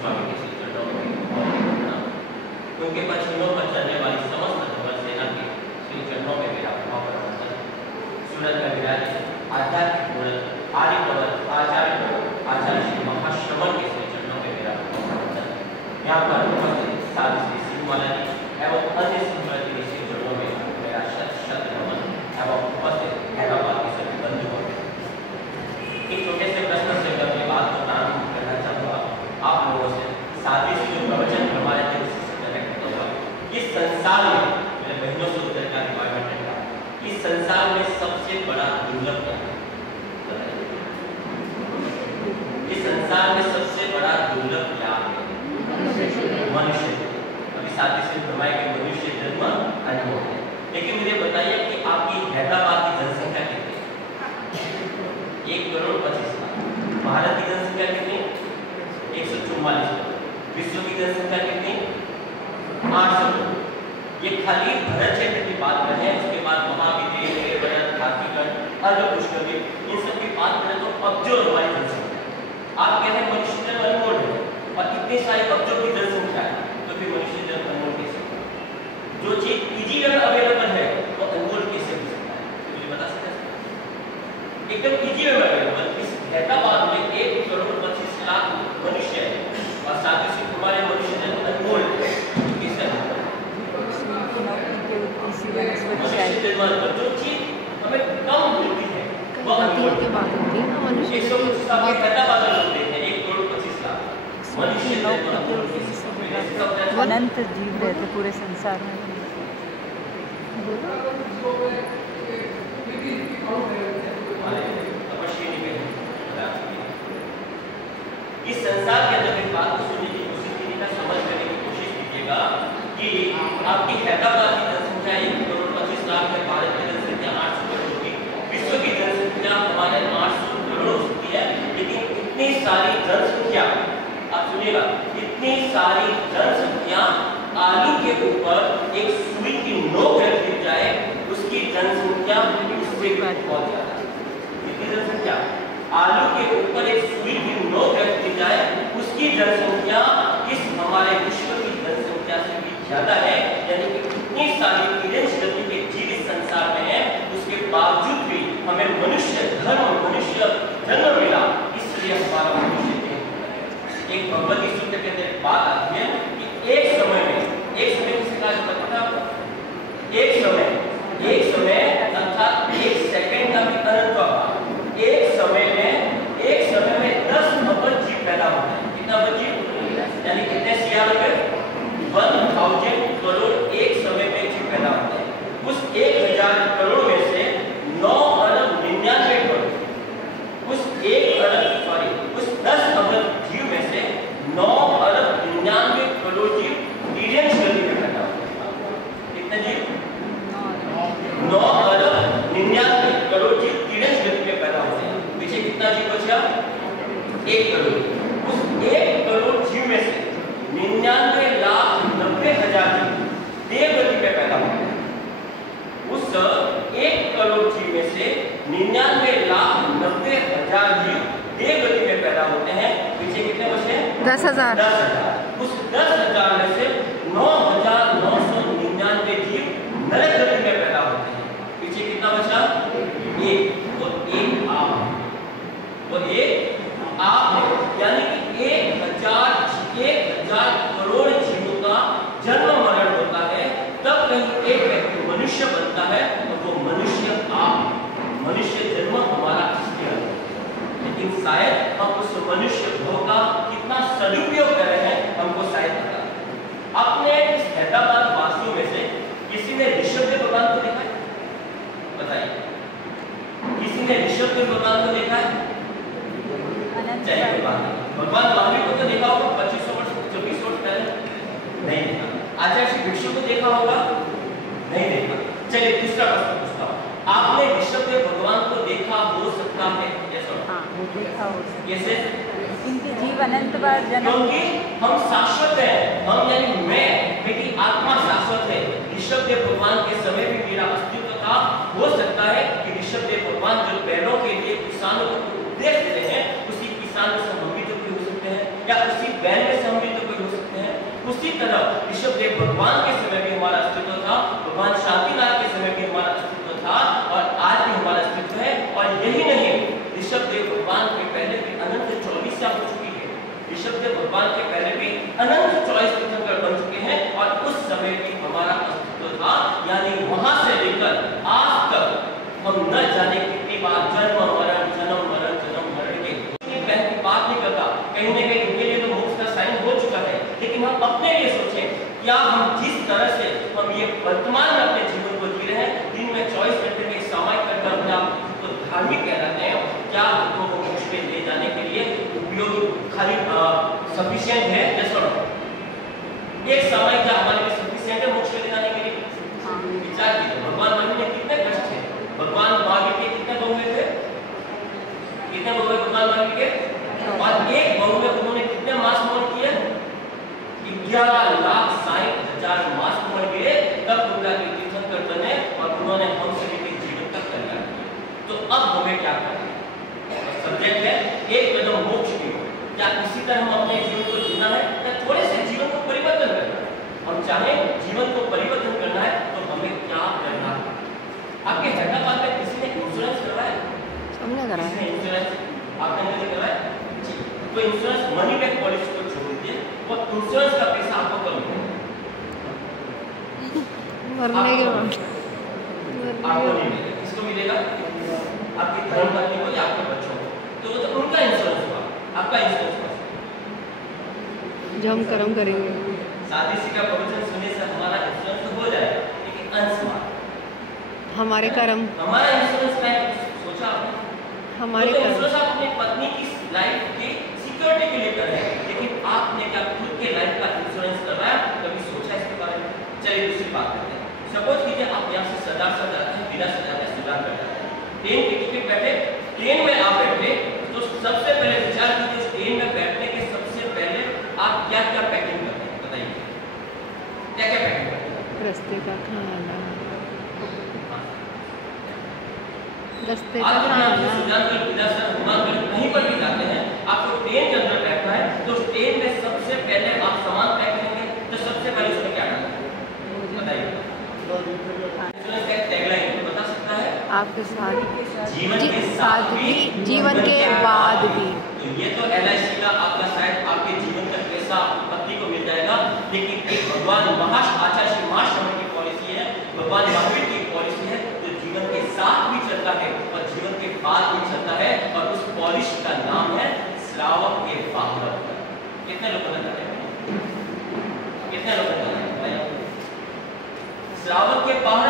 गोस्वामी के श्री चरणों में उनके पश्चिमों पर चलने वाली समस्त धर्म सेना के श्री चरणों में मेरा महाप्रवचन सूरत में विराजित आध्यात्मिक मूर्त आर्य आचार्य श्री महाश्रवण के श्री चरणों में मेरा महाप्रवचन यहाँ पर उपस्थित साधु श्री सिंहवाला जी एवं अन्य सिंहवाला जी श्री चरणों में मेरा शत नमन एवं उपस्थित हैदराबाद के सभी बंधुओं एक छोटे से प्रश्न से मैं अपनी बात को प्रारंभ करना चाहूँगा आप लोगों से साथ ही जो प्रवचन हमारे दिल से कनेक्ट होगा इस संसार में मेरे महीनों से उतर का रिक्वायरमेंट है इस संसार में सबसे बड़ा दुर्लभ क्या है इस संसार में सबसे बड़ा दुर्लभ क्या है मनुष्य अभी साथ ही से फरमाया कि मनुष्य जन्म अनमोल है लेकिन मुझे बताइए कि आपकी हैदराबाद की जनसंख्या कितनी है 1,25,00,000 भारत की जनसंख्या कितनी 144 विश्व की जनसंख्या कितनी 800 ये खाली भरत क्षेत्र की बात करें उसके बाद महाविदेश केवल खातीगढ़ अर्ध पुष्कर इन सब की बात करें तो अब्जों हमारी जनसंख्या आप कहते हैं मनुष्य जन्म अनमोल है और इतने सारे अब्जों की जनसंख्या है तो फिर मनुष्य जन्म अनमोल कैसे जो चीज इजी में अवेलेबल है वो अनमोल कैसे हो सकता है मुझे बता सकते हैं एकदम इजी में अवेलेबल इस हैदराबाद में 1,25,00,000 मनुष्य है और साथ ही हमारे मनुष्य जन्म अनमोल कैसे जो चीज हमें कम मिलती है वो अनमोल की बात होती है ना मनुष्य हैदराबाद में लोग देखते हैं 1,25,00,000 मनुष्य अनंत जीव रहते पूरे संसार में इस संसार के अंदर एक बात को सुनने की कोशिश कीजिएगा समझ करने की कोशिश कीजिएगा कि आपकी हैदराबाद की जनसंख्या 1,25,00,000 है भारत की जनसंख्या 800 करोड़ होगी विश्व की जनसंख्या हमारे 800 करोड़ हो सकती है लेकिन इतनी सारी जनसंख्या आप सुनिएगा इतनी सारी जनसंख्या आलू के ऊपर एक सुई की नोक रख दी जाए उसकी जनसंख्या उससे बहुत ज्यादा कितनी जनसंख्या आलू के ऊपर एक सुई की नोक रख दी जाए उसकी जनसंख्या इस हमारे विश्व की जनसंख्या से भी ज्यादा है यानी कि इतनी सारी तिरंज गति के जीव इस संसार में है उसके बावजूद भी हमें मनुष्य धर्म मनुष्य जन्म मिला इसलिए हमारा मनुष्य एक भगवती सूत्र के अंदर बात आती है कि एक समय किसी का पता एक समय अर्थात एक सेकंड का भी अनंत का एक समय में 10 अरब जीव पैदा होता है कितना अरब जीव यानी कितने सीआर 1,000 करोड़ एक समय में जीव पैदा होते हैं उस 1,000 करोड़ में से 9 अरब 99 करोड़ उस 10 अरब जीव में से 9 अरब 99 करोड़ जीव तिर्यंश गति में पैदा होते हैं कितने जीव 9 अरब 99 करोड़ जीव तिर्यंश गति में पैदा होते हैं पीछे कितना जीव बचा 1 करोड़ उस 1 करोड़ जीव में से 99,90,000 जीव देव गति में पैदा होते हैं उस 1 करोड़ जीव में से 99,90,000 जीव देव गति में पैदा होते हैं पीछे कितने बचे 10,000 उस 10,000 में से 9,999 जीव नरक गति में पैदा होते हैं पीछे कितना बचा एक आप है यानी कि 1,000 करोड़ जीवों का जन्म मरण होता है तब कहीं एक व्यक्ति मनुष्य बनता है और वो मनुष्य जन्म हमारा लेकिन शायद हम उस मनुष्य भव का कितना सदुपयोग कर रहे हैं हमको शायद पता आपने इस हैदराबाद वासियों में से किसी ने ऋषभदेव भगवान को देखा है बताइए किसी ने ऋषभदेव भगवान को देखा है भगवान महावीर को तो देखा होगा 2500 वर्ष 24 वर्ष पहले नहीं देखा आचार्य श्री भिक्षु को देखा होगा नहीं देखा चलिए दूसरा प्रश्न पूछता हूँ आपने ऋषभदेव भगवान को देखा हो सकता है कैसे इनके जीव अनंत बार जन्म क्योंकि हम शाश्वत हैं हम यानी मेरी आत्मा शाश्वत है ऋषभदेव भगवान के समय भी मेरा अस्तित्व था हो सकता है कि ऋषभदेव भगवान जो बैलों के लिए किसानों को उपदेश देते हैं उसी किसान से हम भी तो हो सकते हैं या उसी बैल में से हम तरह ऋषभदेव भगवान के समय भी हमारा अस्तित्व था, भगवान शांतिनाथ के समय भी हमारा अस्तित्व था और आज भी हमारा अस्तित्व है। और यही नहीं, ऋषभदेव भगवान के पहले भी अनंत 24 हो चुकी है। ऋषभदेव भगवान के पहले भी अनंत 24 तीर्थंकर बन चुके हैं और उस समय भी हमारा अस्तित्व था। यानी वहां से लेकर आज तक हम न जाने कितनी बार जन्म मरण के बात नहीं करता, कहीं ना कहीं उनके लिए तो मोक्ष का साइन हो चुका है। लेकिन हम अपने लिए सोचें, क्या हम जिस तरह से हम ये वर्तमान में अपने जीवन को जी रहे हैं, दिन में 24 घंटे में सामायिक करके अपने आप को धार्मिक कहलाते हैं, क्या हमको मोक्ष में ले जाने के लिए उपयोगी खाली सफिशिएंट है? एक सामायिक क्या हमारे लिए सफिशिएंट है मोक्ष में ले जाने के लिए? विचार कीजिए, भगवान महावीर ने कितने कष्ट थे, भगवान महावीर के कितने बहुए थे, कितने बहुए भगवान महावीर के, और एक बहु में उन्होंने कितने मास मोहन किए? 11,60,000 मास मोहन किए, तब उनका तीर्थंकर बने और उन्होंने हमसे भी जीवन तक कल्याण किया। तो अब हमें क्या करना है? सब्जेक्ट है एक कदम मोक्ष की ओर। क्या इसी तरह हम अपने जीवन को जीना है या थोड़े से जीवन को परिवर्तन करना है? हम चाहे जीवन को परिवर्तन करना है तो हमें क्या करना है? आपके हैदराबाद में किसी ने इंश्योरेंस करवाया? हमने कराया। इंश्योरेंस आपने नहीं करवाया? तो इंश्योरेंस मनी बैक पॉलिसी को छोड़ दीजिए, वो इंश्योरेंस का पैसा आपको कम मिलेगा, मरने के बाद आपको नहीं मिलेगा। किसको मिलेगा? आपकी धर्मपत्नी को या आपके बच्चों को। तो वो तो उनका इंश्योरेंस हुआ, आपका इंश्योरेंस हुआ। जो हम कर्म करेंगे। शादी का प्रवचन सुनने से हमारा इंश्योरेंस तो हो जाएगा, लेकिन अंश हमारे कर्म, हमारा इंश्योरेंस है। सोचा आपने? हमारे तो कर्म। इंश्योरेंस आप अपनी पत्नी की लाइफ की सिक्योरिटी के लिए कर रहे हैं, लेकिन आपने क्या खुद के लाइफ का इंश्योरेंस करवाया? कभी सोचा इसके बारे में? चलिए दूसरी बात करते हैं। सपोज कीजिए आप यहाँ से सरदार साहब जाते हैं, बिना सजाए सुजान कर जाते हैं, ट्रेन की टिकट बैठे, ट्रेन में आप बैठे, तो सबसे पहले विचार कीजिए ट्रेन में बैठने के सबसे पहले आप क्या क्या पैकिंग करते हैं? बताइए क्या क्या पैकिंग करते हैं? रास्ते का खाना, रास्ते का आप खाना। सुजानगढ़, बिलासपुर, हुमायूंगढ़ कहीं पर भी जाते हैं, आपको ट्रेन के अंदर बैठना है, तो ट्रेन में सबसे पहले आप सामान पैक करेंगे, तो सबसे पहले उसमें क्या डालना है? बताइए। इंश्योरेंस का टैगलाइन बता सकता है? आपके साथ जीवन के साथ भी, जीवन के बाद भी। तो ये तो LIC का आपका शायद आपके जीवन का पैसा आपकी पत्नी को मिल जाएगा, लेकिन एक भगवान आचार्य श्री महाश्रवण की पॉलिसी है, भगवान महावीर की पॉलिसी है, जो जीवन के साथ भी चलता है और जीवन के बाद भी चलता है, और उस पॉलिसी का नाम है श्रावक के बाहर। कितने लोग बताते हैं? कितने लोग बताते हैं? श्रावक के बाहर,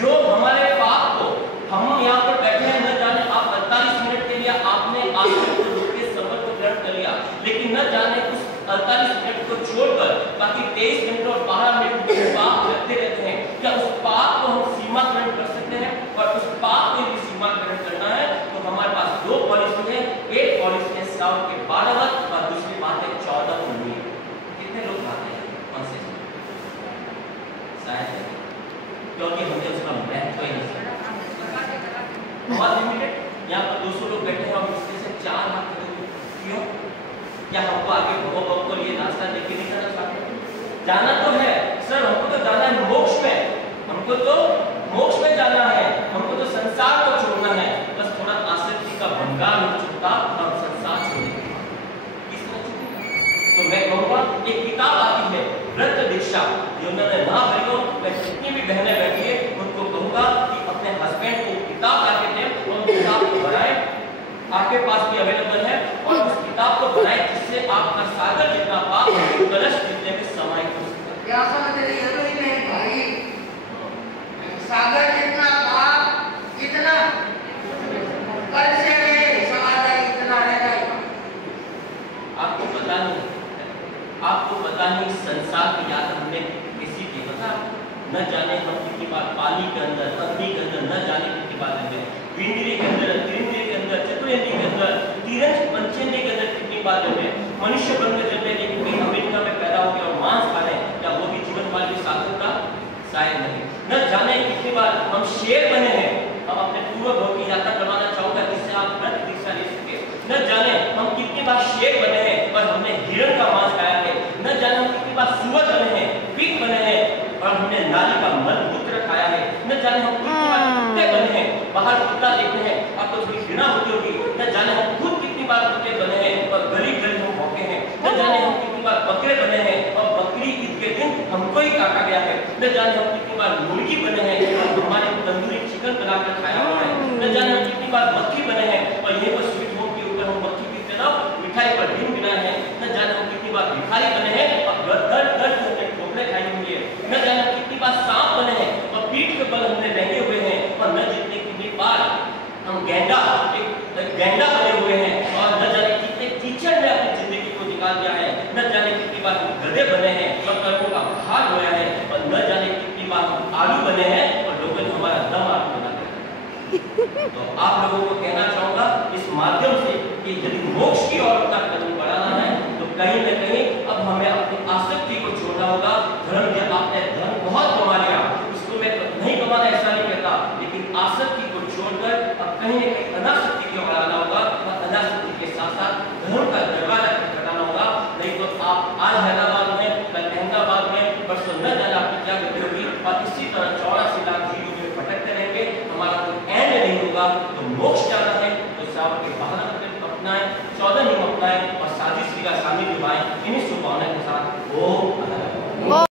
जो हमारे पाप को, हम यहाँ पर बैठे हैं, न जाने आप 48 मिनट के लिए आपने के सफर को ग्रहण कर लिया, लेकिन न जाने उस 48 मिनट को छोड़कर बाकी 23 मिनट और 12 मिनट पाप करते रहते हैं। क्या उस पाप को हम सीमा ग्रहण कर सकते हैं? और उस पाप को यदि सीमा ग्रहण करना है तो हमारे पास दो पॉलिसी है, एक पॉलिसी है श्रावक के 12 और दूसरी बात है 14 उन्नीस। कितने लोग खाते हैं? कौन से? शायद क्योंकि हमने उसका महत्व ही नहीं समझा। बहुत लिमिटेड, यहाँ पर 200 लोग बैठे हैं और इसमें से 4 हाथ खड़े क्यों? क्या हमको आगे भगवान को ये रास्ता लेके नहीं जाना चाहते? जाना तो है सर, हमको तो जाना है मोक्ष में, हमको तो मोक्ष में जाना है, हमको तो संसार को छोड़ना है, बस थोड़ा आसक्ति का भंगार हो चुका, हम संसार छोड़ेंगे। किस तरह छोड़ेंगे? तो मैं कहूँगा एक किताब आती है व्रत दीक्षा, जिन्होंने ना भरी हो, मैं जितनी भी बहनें बैठी है उनको कहूँगा कि अपने हस्बैंड को किताब लाके दें और किताब को बनाए, आपके पास भी अवेलेबल है, और उस किताब को बनाए जिससे आपका सागर जितना पाप कलश जितने में समाहित हो सकता है। क्या समझ रही है? तो ये भाई सागर जितना पाप कितना कर से समाधान इतना रहेगा। आपको पता नहीं संसार की याद हमने किसी की पता न जाने हम कितनी बार पानी के अंदर, अग्नि के अंदर, न जाने कितनी बार अंदर, विंद्री के अंदर, त्रिंद्री के अंदर, चतुरेंद्री के अंदर, तीरथ पंचेंद्री के अंदर कितनी बार जन्मे, मनुष्य बन के जन्मे, लेकिन कोई अमेरिका में पैदा हो गया और मांस खा रहे हैं, क्या वो भी जीवन वाले साधन का? शायद नहीं। न जाने कितनी बार हम शेर बने हैं। हम अपने पूर्व भव की यात्रा करवाना चाहूंगा जिससे आप व्रत दीक्षा ले सके। न जाने हम कितनी बार शेर बने हैं और हमने हिरण का मांस खाया है। न जाने हम कितनी बार पास सुअर बने हैं, पीक बने हैं, और हमने नाली का मल मूत्र खाया है। न जाने हम कितनी बार कुत्ते बने हैं, बाहर कुत्ता देखते हैं आपको थोड़ी घृणा होती होगी। न जाने हम खुद कितनी बार कुत्ते बने हैं और गली गली हम भौंके हैं। न जाने हम कितनी बार बकरे बने हैं और बकरी ईद के दिन हमको ही काटा गया है। न जाने हम कितनी बार मुर्गी बने हैं और हमारे तंदूरी चिकन बनाकर खाया हुआ है। न जाने हम कितनी बार मक्खी बने हैं और यहीं पर स्वीट होम के ऊपर हम मक्खी पीते ना, मिठाई पर दिन बिना है। न जाने हम कितनी बार भिखारी बने हैं और घर घर हमने ठोकरे खाई हुई है। न जाने हम कितनी बार सांप बने हैं और पीठ के बल हमने लगे हुए हैं। और न जितने कितनी बार हम गैंडा बने हुए हैं और न जाने कितने टीचर ने अपनी जिंदगी को निकाल दिया है। न जाने कितनी बार हम गधे बने हैं और कर्मों का भार होया है। और न जाने कितनी बार हम आलू बने हैं और लोगों ने हमारा दम आलू बना दिया। तो आप लोगों को कहना चाहूंगा इस माध्यम से कि यदि मोक्ष की ओर अपना कदम बढ़ाना है तो कहीं न कहीं अब हमें अपनी आसक्ति को छोड़ना होगा। धर्म या आपने धर्म बहुत कमा लिया, उसको मैं नहीं कमाना ऐसा नहीं कहता, लेकिन आसक्ति को छोड़कर अब कहीं न कहीं अनासक्ति की ओर बढ़ाना होगा और अनासक्ति के साथ साथ धर्म का दरवाजा खटखटाना होगा। नहीं तो आप आज हैदराबाद में, कल अहमदाबाद में, परसों न जाने आपकी क्या गति होगी और इसी तरह 84 लाख जीवों में भटकते रहेंगे। हमारा कोई एंड नहीं होगा। तो मोक्ष जाना है तो श्रावण के बाहर अपनाएं, 14 नियम अपनाएं और साजिश का शामिल निभाएं। इन्हीं शुभकामनाओं के साथ ओम